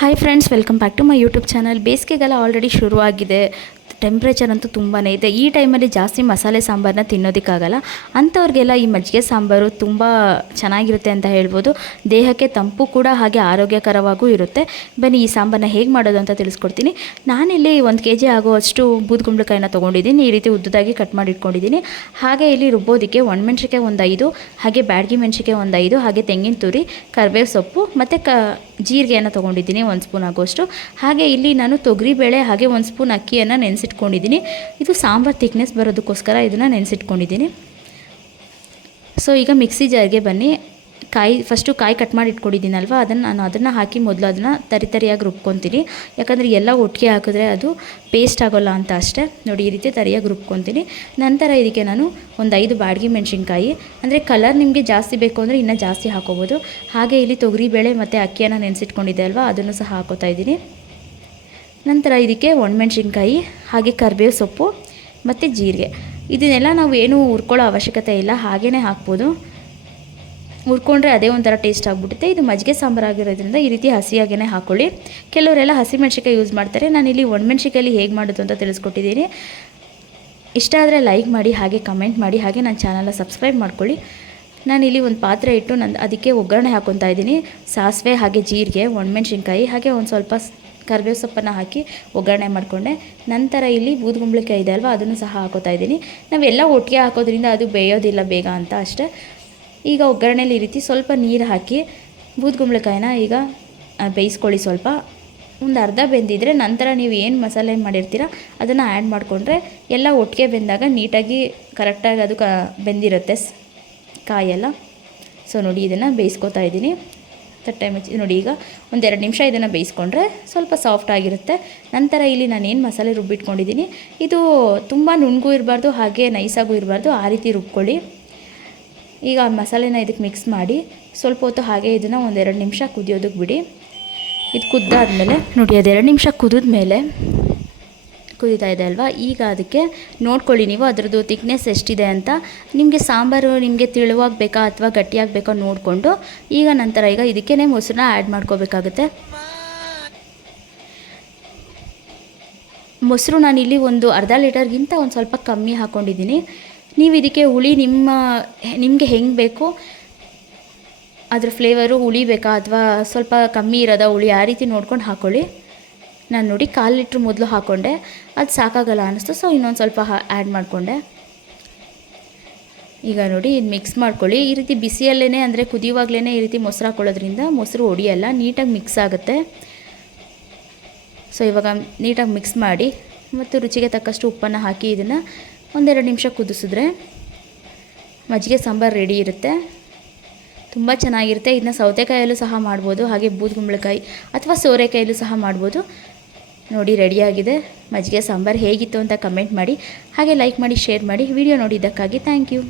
Hi friends welcome back to my YouTube channel ಬೇಸಿಗೆಗೆಲ್ಲ already ಶುರುವಾಗಿದೆ. Temperature ಅಂತೂ ತುಂಬಾ ಇದೆ. ಈ ಟೈಮಲ್ಲಿ ಜಾಸ್ತಿ ಮಸಾಲೆ ಸಾಂಬಾರನ್ನ ತಿನ್ನೋದಕ್ಕಾಗಲ್ಲ. ಅಂಥವ್ರಿಗೆಲ್ಲ ಈ ಮಜ್ಜಿಗೆ ಸಾಂಬಾರು ತುಂಬ ಚೆನ್ನಾಗಿರುತ್ತೆ ಅಂತ ಹೇಳ್ಬೋದು. ದೇಹಕ್ಕೆ ತಂಪು ಕೂಡ ಹಾಗೆ ಆರೋಗ್ಯಕರವಾಗೂ ಇರುತ್ತೆ. ಬನ್ನಿ, ಈ ಸಾಂಬಾರನ್ನ ಹೇಗೆ ಮಾಡೋದು ಅಂತ ತಿಳಿಸ್ಕೊಡ್ತೀನಿ. ನಾನಿಲ್ಲಿ ಒಂದು ಕೆ ಜಿ ಆಗುವಷ್ಟು ಬೂದ್ಗುಂಬಳಕಾಯಿನ ತೊಗೊಂಡಿದ್ದೀನಿ. ಈ ರೀತಿ ಉದ್ದದಾಗಿ ಕಟ್ ಮಾಡಿ ಇಟ್ಕೊಂಡಿದ್ದೀನಿ. ಹಾಗೆ ಇಲ್ಲಿ ರುಬ್ಬೋದಕ್ಕೆ ಒಣಮೆಣ್ಸಿಕಾಯಿ ಒಂದು ಐದು, ಹಾಗೆ ಬ್ಯಾಡಗಿ ಮೆಣಸಿಕಾಯಿ ಒಂದು ಐದು, ಹಾಗೆ ತೆಂಗಿನ ತುರಿ, ಕರಿಬೇವು ಸೊಪ್ಪು, ಮತ್ತು ಕ ಜೀರಿಗೆಯನ್ನು ತೊಗೊಂಡಿದ್ದೀನಿ, ಒಂದು ಸ್ಪೂನ್ ಆಗೋಷ್ಟು. ಹಾಗೆ ಇಲ್ಲಿ ನಾನು ತೊಗರಿಬೇಳೆ ಹಾಗೆ ಒಂದು ಸ್ಪೂನ್ ಅಕ್ಕಿಯನ್ನು ನೆನೆಸಿಟ್ಕೊಂಡಿದ್ದೀನಿ. ಇದು ಸಾಂಬಾರು ತಿಕ್ನೆಸ್ ಬರೋದಕ್ಕೋಸ್ಕರ ಇದನ್ನು ನೆನೆಸಿಟ್ಕೊಂಡಿದ್ದೀನಿ. ಸೊ ಈಗ ಮಿಕ್ಸಿ ಜಾರ್ಗೆ ಬನ್ನಿ. ಕಾಯಿ ಫಸ್ಟು ಕಾಯಿ ಕಟ್ ಮಾಡಿ ಇಟ್ಕೊಂಡಿದ್ದೀನಲ್ವ? ಅದನ್ನು ನಾನು ಅದನ್ನು ಹಾಕಿ ಮೊದಲು ಅದನ್ನು ತರಿ ತರಿಯಾಗಿ ರುಬ್ಕೊತೀನಿ. ಯಾಕಂದರೆ ಎಲ್ಲ ಒಟ್ಟಿಗೆ ಹಾಕಿದ್ರೆ ಅದು ಪೇಸ್ಟ್ ಆಗೋಲ್ಲ ಅಂತ ಅಷ್ಟೇ. ನೋಡಿ, ಈ ರೀತಿ ತರಿಯಾಗಿ ರುಬ್ಕೊತೀನಿ. ನಂತರ ಇದಕ್ಕೆ ನಾನು ಒಂದು ಐದು ಬಾಡಿಗೆ ಮೆಣಸಿನ್ಕಾಯಿ. ಅಂದರೆ ಕಲರ್ ನಿಮಗೆ ಜಾಸ್ತಿ ಬೇಕು ಅಂದರೆ ಇನ್ನೂ ಜಾಸ್ತಿ ಹಾಕೋಬೋದು. ಹಾಗೆ ಇಲ್ಲಿ ತೊಗರಿಬೇಳೆ ಮತ್ತು ಅಕ್ಕಿಯನ್ನು ನೆನೆಸಿಟ್ಕೊಂಡಿದ್ದೆ ಅಲ್ವಾ? ಅದನ್ನು ಸಹ ಹಾಕೋತಾ ಇದ್ದೀನಿ. ನಂತರ ಇದಕ್ಕೆ ಒಣಮೆಣ್ಸಿನ್ಕಾಯಿ ಹಾಗೆ ಕರಿಬೇವು ಸೊಪ್ಪು, ಮತ್ತು ಜೀರಿಗೆ. ಇದನ್ನೆಲ್ಲ ನಾವು ಏನೂ ಹುರ್ಕೊಳ್ಳೋ ಅವಶ್ಯಕತೆ ಇಲ್ಲ. ಹಾಗೇ ಹಾಕ್ಬೋದು. ಹುರ್ಕೊಂಡ್ರೆ ಅದೇ ಒಂಥರ ಟೇಸ್ಟ್ ಆಗಿಬಿಡುತ್ತೆ. ಇದು ಮಜ್ಜಿಗೆ ಸಾಂಬಾರು ಆಗಿರೋದ್ರಿಂದ ಈ ರೀತಿ ಹಸಿಯಾಗೇ ಹಾಕ್ಕೊಳ್ಳಿ ಕೆಲವರೆಲ್ಲ ಹಸಿಮೆಣ್ಸಿಕಾಯಿ ಯೂಸ್ ಮಾಡ್ತಾರೆ. ನಾನಿಲ್ಲಿ ಒಣಮೆಣ್ಸಿಕಾಯಲ್ಲಿ ಹೇಗೆ ಮಾಡೋದು ಅಂತ ತಿಳಿಸ್ಕೊಟ್ಟಿದ್ದೀನಿ. ಇಷ್ಟ ಆದರೆ ಲೈಕ್ ಮಾಡಿ, ಹಾಗೆ ಕಮೆಂಟ್ ಮಾಡಿ, ಹಾಗೆ ನನ್ನ ಚಾನಲ್ನ ಸಬ್ಸ್ಕ್ರೈಬ್ ಮಾಡ್ಕೊಳ್ಳಿ. ನಾನಿಲ್ಲಿ ಒಂದು ಪಾತ್ರೆ ಇಟ್ಟು ನನ್ನ ಅದಕ್ಕೆ ಒಗ್ಗರಣೆ ಹಾಕ್ಕೊತಾ ಇದ್ದೀನಿ. ಸಾಸಿವೆ ಹಾಗೆ ಜೀರಿಗೆ ಒಣಮೆಣ್ಸಿನ್ಕಾಯಿ ಹಾಗೆ ಒಂದು ಸ್ವಲ್ಪ ಕರ್ಬೇವು ಸೊಪ್ಪನ್ನು ಹಾಕಿ ಒಗ್ಗರಣೆ ಮಾಡಿಕೊಂಡೆ. ನಂತರ ಇಲ್ಲಿ ಬೂದುಗುಂಬಳಕಾಯಿ ಇದೆ ಅಲ್ವಾ, ಅದನ್ನು ಸಹ ಹಾಕೋತಾ ಇದ್ದೀನಿ. ನಾವೆಲ್ಲ ಒಟ್ಟಿಗೆ ಹಾಕೋದ್ರಿಂದ ಅದು ಬೇಯೋದಿಲ್ಲ ಬೇಗ ಅಂತ ಅಷ್ಟೇ. ಈಗ ಒಗ್ಗರಣೆಲಿ ಈ ರೀತಿ ಸ್ವಲ್ಪ ನೀರು ಹಾಕಿ ಬೂದ್ಗುಂಬಳಕಾಯಿನ ಈಗ ಬೇಯಿಸ್ಕೊಳ್ಳಿ ಸ್ವಲ್ಪ. ಒಂದು ಅರ್ಧ ಬೆಂದಿದ್ರೆ ನಂತರ ನೀವು ಏನು ಮಸಾಲೆ ಮಾಡಿರ್ತೀರ ಅದನ್ನು ಆ್ಯಡ್ ಮಾಡಿಕೊಂಡ್ರೆ ಎಲ್ಲ ಒಟ್ಟಿಗೆ ಬೆಂದಾಗ ನೀಟಾಗಿ ಕರೆಕ್ಟಾಗಿ ಅದು ಕ, ಬೆಂದಿರುತ್ತೆ ಕಾಯೆಲ್ಲ ಸೊ ನೋಡಿ ಇದನ್ನು ಬೇಯಿಸ್ಕೊತಾ ಇದ್ದೀನಿ. ತಟ್ಟೆ ಮುಚ್ಚಿ, ನೋಡಿ ಈಗ ಒಂದೆರಡು ನಿಮಿಷ ಇದನ್ನು ಬೇಯಿಸ್ಕೊಂಡ್ರೆ ಸ್ವಲ್ಪ ಸಾಫ್ಟ್ ಆಗಿರುತ್ತೆ. ನಂತರ ಇಲ್ಲಿ ನಾನು ಏನು ಮಸಾಲೆ ರುಬ್ಬಿಟ್ಕೊಂಡಿದ್ದೀನಿ, ಇದು ತುಂಬ ನುಣ್ಣಗೂ ಇರಬಾರ್ದು, ಹಾಗೆ ನೈಸಾಗೂ ಇರಬಾರ್ದು, ಆ ರೀತಿ ರುಬ್ಕೊಳ್ಳಿ. ಈಗ ಆ ಮಸಾಲೆನ ಇದಕ್ಕೆ ಮಿಕ್ಸ್ ಮಾಡಿ ಸ್ವಲ್ಪ ಹೊತ್ತು ಹಾಗೆ ಇದನ್ನು ಒಂದೆರಡು ನಿಮಿಷ ಕುದಿಯೋದಕ್ಕೆ ಬಿಡಿ. ಇದು ಕುದ್ದಾದಮೇಲೆ ನೋಡಿ ಎರಡು ನಿಮಿಷ ಕುದಿದ ಮೇಲೆ ಕುದೀತಾ ಇದೆ ಅಲ್ವಾ? ಈಗ ಅದಕ್ಕೆ ನೋಡ್ಕೊಳ್ಳಿ ನೀವು, ಅದರದ್ದು ತಿಕ್ನೆಸ್ ಎಷ್ಟಿದೆ ಅಂತ. ನಿಮಗೆ ಸಾಂಬಾರು ನಿಮಗೆ ತಿಳುವಾಗಬೇಕಾ ಅಥವಾ ಗಟ್ಟಿಯಾಗಬೇಕಾ ನೋಡಿಕೊಂಡು, ಈಗ ನಂತರ ಈಗ ಇದಕ್ಕೇ ಮೊಸರನ್ನ ಆ್ಯಡ್ ಮಾಡ್ಕೋಬೇಕಾಗುತ್ತೆ. ಮೊಸರು ಇಲ್ಲಿ ಒಂದು ಅರ್ಧ ಲೀಟರ್ಗಿಂತ ಒಂದು ಸ್ವಲ್ಪ ಕಮ್ಮಿ ಹಾಕ್ಕೊಂಡಿದ್ದೀನಿ ನೀವು ಇದಕ್ಕೆ ಹುಳಿ ನಿಮ್ಮ ನಿಮಗೆ ಹೆಂಗೆ ಬೇಕು ಅದ್ರ ಫ್ಲೇವರು ಹುಳಿ ಬೇಕಾ ಅಥವಾ ಸ್ವಲ್ಪ ಕಮ್ಮಿ ಇರೋದ ಹುಳಿ ಆ ರೀತಿ ನೋಡ್ಕೊಂಡು ಹಾಕ್ಕೊಳ್ಳಿ ನಾನು ನೋಡಿ ಕಾಲು ಲೀಟ್ರ್ ಮೊದಲು ಹಾಕ್ಕೊಂಡೆ ಅದು ಸಾಕಾಗಲ್ಲ ಅನ್ನಿಸ್ತು ಸೊ ಇನ್ನೊಂದು ಸ್ವಲ್ಪ ಆ್ಯಡ್ ಮಾಡಿಕೊಂಡೆ. ಈಗ ನೋಡಿ ಇದು ಮಿಕ್ಸ್ ಮಾಡ್ಕೊಳ್ಳಿ. ಈ ರೀತಿ ಬಿಸಿಯಲ್ಲೇ ಅಂದರೆ ಕುದಿಯುವಾಗಲೇ ಈ ರೀತಿ ಮೊಸರು ಹಾಕ್ಕೊಳ್ಳೋದ್ರಿಂದ ಮೊಸರು ಒಡಿಯಲ್ಲ, ನೀಟಾಗಿ ಮಿಕ್ಸ್ ಆಗುತ್ತೆ. ಸೊ ಇವಾಗ ನೀಟಾಗಿ ಮಿಕ್ಸ್ ಮಾಡಿ, ಮತ್ತು ರುಚಿಗೆ ತಕ್ಕಷ್ಟು ಉಪ್ಪನ್ನು ಹಾಕಿ ಇದನ್ನು ಒಂದೆರಡು ನಿಮಿಷ ಕುದಿಸಿದ್ರೆ ಮಜ್ಜಿಗೆ ಸಾಂಬಾರು ರೆಡಿ ಇರುತ್ತೆ. ತುಂಬ ಚೆನ್ನಾಗಿರುತ್ತೆ. ಇದನ್ನ ಸೌತೆಕಾಯಲ್ಲೂ ಸಹ ಮಾಡ್ಬೋದು, ಹಾಗೆ ಬೂದುಗುಂಬಳಕಾಯಿ ಅಥವಾ ಸೋರೆಕಾಯಲ್ಲೂ ಸಹ ಮಾಡ್ಬೋದು. ನೋಡಿ ರೆಡಿಯಾಗಿದೆ ಮಜ್ಜಿಗೆ ಸಾಂಬಾರು ಹೇಗಿತ್ತು ಅಂತ ಕಮೆಂಟ್ ಮಾಡಿ, ಹಾಗೆ ಲೈಕ್ ಮಾಡಿ ಶೇರ್ ಮಾಡಿ. Video ನೋಡಿದ್ದಕ್ಕಾಗಿ thank you